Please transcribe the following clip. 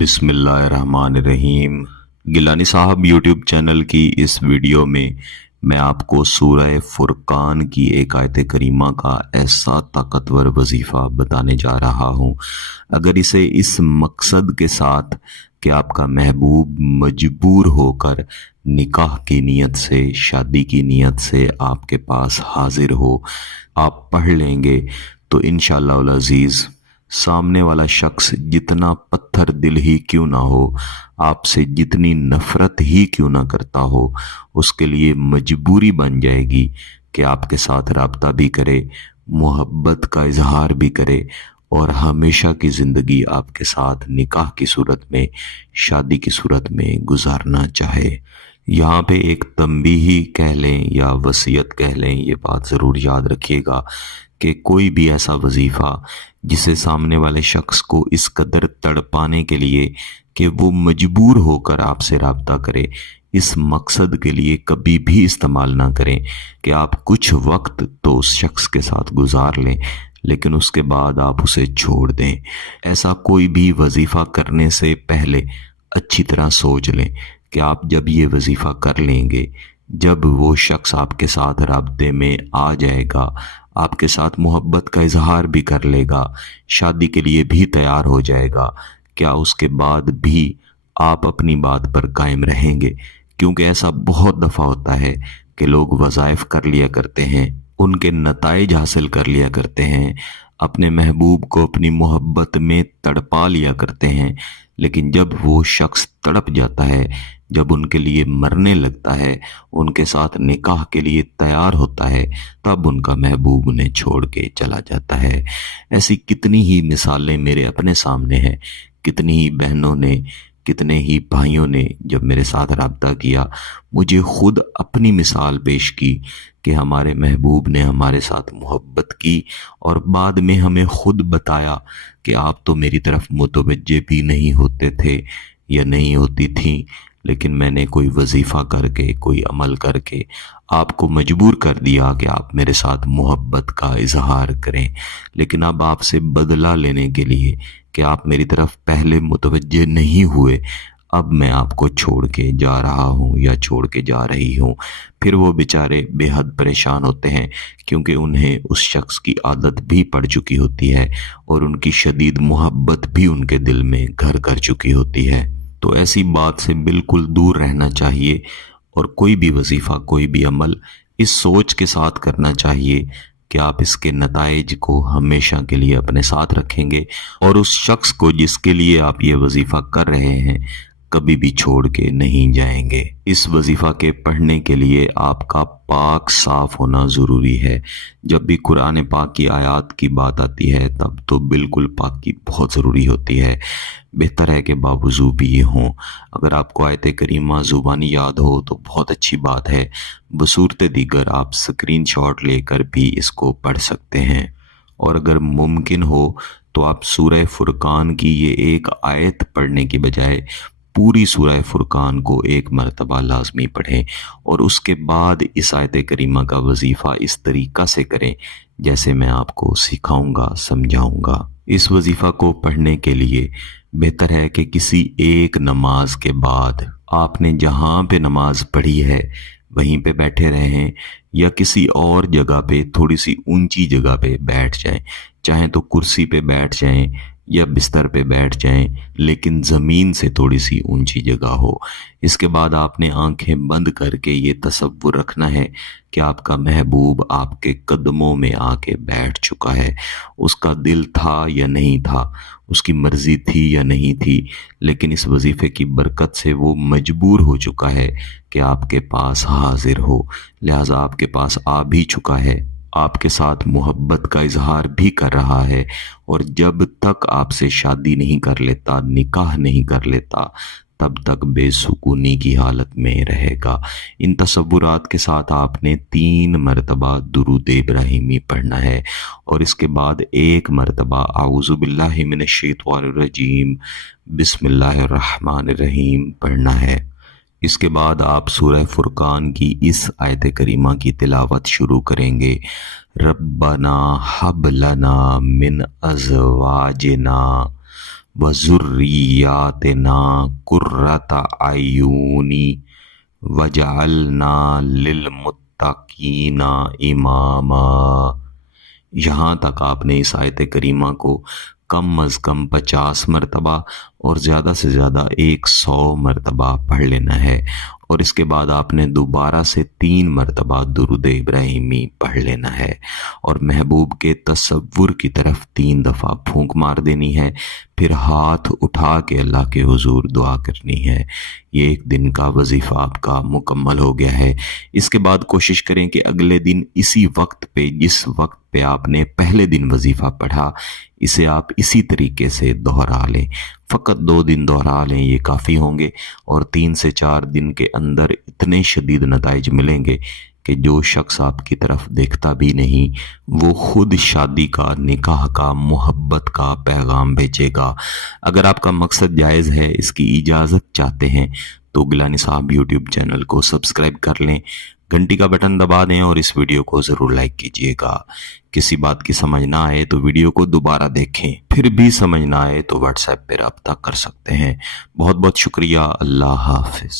बिस्मिल्लाहिर्रहमानिर्रहीम। गिलानी साहब YouTube channel की इस वीडियो में मैं आपको सूरह फुरकान की एक आयत करीमा का ऐसा ताकतवर वजीफ़ा बताने जा रहा हूँ। अगर इसे इस मकसद के साथ कि आपका महबूब मजबूर होकर निकाह की नीयत से, शादी की नीयत से आपके पास हाजिर हो, आप पढ़ लेंगे तो इंशाअल्लाह अज़ीज़ सामने वाला शख्स जितना पत्थर दिल ही क्यों ना हो, आपसे जितनी नफरत ही क्यों ना करता हो, उसके लिए मजबूरी बन जाएगी कि आपके साथ राब्ता भी करे, मोहब्बत का इजहार भी करे और हमेशा की ज़िंदगी आपके साथ निकाह की सूरत में, शादी की सूरत में गुजारना चाहे। यहाँ पे एक तंबीही कह लें या वसीयत कह लें, ये बात ज़रूर याद रखिएगा कि कोई भी ऐसा वजीफ़ा जिसे सामने वाले शख्स को इस कदर तड़पाने के लिए कि वो मजबूर होकर आपसे राब्ता करे, इस मकसद के लिए कभी भी इस्तेमाल ना करें कि आप कुछ वक्त तो उस शख्स के साथ गुजार लें लेकिन उसके बाद आप उसे छोड़ दें। ऐसा कोई भी वजीफ़ा करने से पहले अच्छी तरह सोच लें कि आप जब ये वजीफ़ा कर लेंगे, जब वो शख्स आपके साथ राब्ते में आ जाएगा, आपके साथ मोहब्बत का इजहार भी कर लेगा, शादी के लिए भी तैयार हो जाएगा, क्या उसके बाद भी आप अपनी बात पर कायम रहेंगे? क्योंकि ऐसा बहुत दफ़ा होता है कि लोग वज़ाइफ कर लिया करते हैं, उनके नताइज हासिल कर लिया करते हैं, अपने महबूब को अपनी मोहब्बत में तड़पा लिया करते हैं, लेकिन जब वो शख्स तड़प जाता है, जब उनके लिए मरने लगता है, उनके साथ निकाह के लिए तैयार होता है, तब उनका महबूब उन्हें छोड़ के चला जाता है। ऐसी कितनी ही मिसालें मेरे अपने सामने हैं, कितनी ही बहनों ने, कितने ही भाइयों ने जब मेरे साथ राब्ता किया, मुझे खुद अपनी मिसाल पेश की कि हमारे महबूब ने हमारे साथ मोहब्बत की और बाद में हमें खुद बताया कि आप तो मेरी तरफ मुतवज्जे भी नहीं होते थे या नहीं होती थी, लेकिन मैंने कोई वजीफ़ा करके, कोई अमल करके आपको मजबूर कर दिया कि आप मेरे साथ मोहब्बत का इजहार करें। लेकिन अब आपसे बदला लेने के लिए कि आप मेरी तरफ पहले मुतवज्जे नहीं हुए, अब मैं आपको छोड़ के जा रहा हूँ या छोड़ के जा रही हूँ। फिर वो बेचारे बेहद परेशान होते हैं क्योंकि उन्हें उस शख्स की आदत भी पड़ चुकी होती है और उनकी शदीद मोहब्बत भी उनके दिल में घर कर चुकी होती है। तो ऐसी बात से बिल्कुल दूर रहना चाहिए और कोई भी वजीफ़ा, कोई भी अमल इस सोच के साथ करना चाहिए कि आप इसके नताइज को हमेशा के लिए अपने साथ रखेंगे और उस शख्स को जिसके लिए आप ये वजीफ़ा कर रहे हैं कभी भी छोड़ के नहीं जाएंगे। इस वजीफ़ा के पढ़ने के लिए आपका पाक साफ होना ज़रूरी है। जब भी कुरान पाक की आयत की बात आती है तब तो बिल्कुल पाकी बहुत ज़रूरी होती है। बेहतर है कि बावजूद भी ये हों। अगर आपको आयत करीमा ज़ुबानी याद हो तो बहुत अच्छी बात है, बसूरत दीगर आप स्क्रीनशॉट लेकर भी इसको पढ़ सकते हैं और अगर मुमकिन हो तो आप सूरह फुरकान की ये एक आयत पढ़ने की बजाय पूरी सूरह फुरकान को एक मरतबा लाजमी पढ़ें और उसके बाद इस आयत करीमा का वजीफ़ा इस तरीक़ा से करें जैसे मैं आपको सिखाऊंगा, समझाऊंगा। इस वजीफ़ा को पढ़ने के लिए बेहतर है कि किसी एक नमाज के बाद आपने जहाँ पे नमाज पढ़ी है वहीं पे बैठे रहें या किसी और जगह पे, थोड़ी सी ऊंची जगह पे बैठ जाएं, चाहे तो कुर्सी पे बैठ जाएं या बिस्तर पे बैठ जाएं, लेकिन ज़मीन से थोड़ी सी ऊंची जगह हो। इसके बाद आपने आंखें बंद करके ये तसव्वुर रखना है कि आपका महबूब आपके कदमों में आके बैठ चुका है। उसका दिल था या नहीं था, उसकी मर्ज़ी थी या नहीं थी, लेकिन इस वजीफ़े की बरकत से वो मजबूर हो चुका है कि आपके पास हाजिर हो, लिहाजा आपके पास आ भी चुका है, आपके साथ मोहब्बत का इजहार भी कर रहा है और जब तक आपसे शादी नहीं कर लेता, निकाह नहीं कर लेता, तब तक बेसुकूनी की हालत में रहेगा। इन तसव्वुरात के साथ आपने 3 मरतबा दुरूद इब्राहिमी पढ़ना है और इसके बाद 1 मरतबा आऊज़ु बिल्लाहि मिनश शैतानिर रजीम बिस्मिल्लाहिर्रहमानिर्रहीम पढ़ना है। इसके बाद आप सूरह फुरकान की इस आयत करीमा की तिलावत शुरू करेंगे। रब्बना हब लना मिन अज़वाजिना وذریاتنا قرۃ اعین وجعلنا للمتقین اماما۔ یہاں تک آپ نے اس آیت کریمہ کو کم از کم 50 مرتبہ اور زیادہ سے زیادہ 100 مرتبہ پڑھ لینا ہے، اور اس کے بعد آپ نے دوبارہ سے 3 مرتبہ درود ابراہیمی پڑھ لینا ہے، اور محبوب کے تصور کی طرف 3 دفعہ پھونک مار دینی ہے، پھر ہاتھ اٹھا کے اللہ کے حضور دعا کرنی ہے۔ یہ ایک دن کا وظیفہ آپ کا مکمل ہو گیا ہے۔ اس کے بعد کوشش کریں کہ اگلے دن اسی وقت پہ، جس وقت پہ آپ نے پہلے دن وظیفہ پڑھا، اسے آپ اسی طریقے سے دہرا لیں۔ فقط 2 دن دہرا لیں، یہ کافی ہوں گے، اور 3 سے 4 دن کے اندر اتنے شدید نتائج ملیں گے کہ جو شخص آپ کی طرف دیکھتا بھی نہیں وہ خود شادی کا، نکاح کا، محبت کا پیغام بھیجے گا۔ اگر آپ کا مقصد جائز ہے، اس کی اجازت چاہتے ہیں، تو گیلانی صاحب یوٹیوب چینل کو سبسکرائب کر لیں، گھنٹی کا بٹن دبا دیں، اور اس ویڈیو کو ضرور لائک کیجیے گا۔ کسی بات کی سمجھ نہ آئے تو ویڈیو کو دوبارہ دیکھیں، پھر بھی سمجھ نہ آئے تو واٹس ایپ پہ رابطہ کر سکتے ہیں۔ بہت بہت شکریہ، اللہ حافظ۔